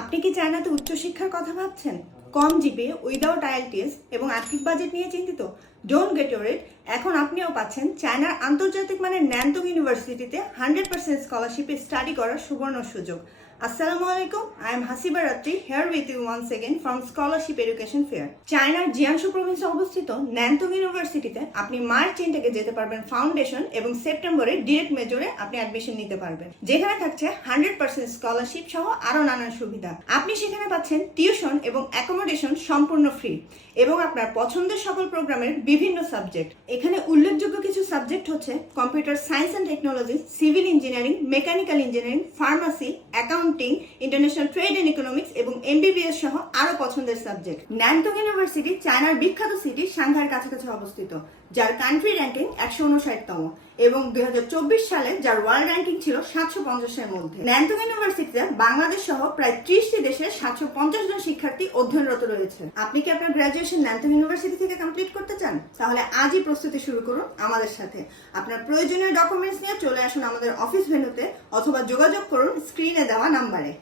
আপনি কি চায়নাতে উচ্চশিক্ষার কথা ভাবছেন? কম জিপে উইদাউট আইএলটিএস এবং আর্থিক বাজেট নিয়ে চিন্তিত? ডোন্ট গেট ইউর ইট এখন আপনিও পাচ্ছেন চায়নার আন্তর্জাতিক মানের ন্যান্তং ইউনিভার্সিটিতে হান্ড্রেড পার্সেন্ট স্কলারশিপে স্টাডি করার সুবর্ণ সুযোগ। আসসালামু আলাইকুম I am Hasiba Ratri here with you one second from scholarship education fair চায়নার জিয়াংশু প্রভিন্সে অবস্থিত ন্যান্তং ইউনিভার্সিটিতে আপনি মার্চ ইনটেকে যেতে পারবেন ফাউন্ডেশন এবং সেপ্টেম্বরে ডিরেক্ট মেজরে আপনি অ্যাডমিশন নিতে পারবেন। যেখানে থাকছে হান্ড্রেড পার্সেন্ট স্কলারশিপ সহ আরও নানান সুবিধা। আপনি সেখানে পাচ্ছেন টিউশন এবং অ্যাকোমোডেশন সম্পূর্ণ ফ্রি এবং আপনার পছন্দের সকল প্রোগ্রামের বিভিন্ন সাবজেক্ট এখানে উল্লেখযোগ্য কিছু সাবজেক্ট হচ্ছে computer science and technology civil engineering mechanical engineering pharmacy accounting international trade and economics এবং এমবিবিএস সহ আরও পছন্দের সাবজেক্ট ন্যান্টং ইউনিভার্সিটি চায়নার বিখ্যাত সিটি সাংহাইয়ের কাছাকাছি অবস্থিত, যার কান্ট্রি র্যাঙ্কিং একশো উনষাটতম। এবং দুই হাজার চব্বিশ সালে, যার ওয়ার্ল্ড র্যাঙ্কিং ছিল সাতশো পঞ্চাশের মধ্যে। ন্যান্টং ইউনিভার্সিটিতে বাংলাদেশ সহ প্রায় ত্রিশটি দেশের সাতশো পঞ্চাশ জন শিক্ষার্থী অধ্যয়নরত রয়েছে আপনি কি আপনার গ্রাজুয়েশন ন্যান্টং ইউনিভার্সিটি থেকে কমপ্লিট করতে চান? তাহলে আজই প্রস্তুতি শুরু করুন আমাদের সাথে। আপনার প্রয়োজনীয় ডকুমেন্টস নিয়ে চলে আসুন আমাদের অফিস ভেনুতে অথবা যোগাযোগ করুন স্ক্রিনে দেওয়া নাম্বারে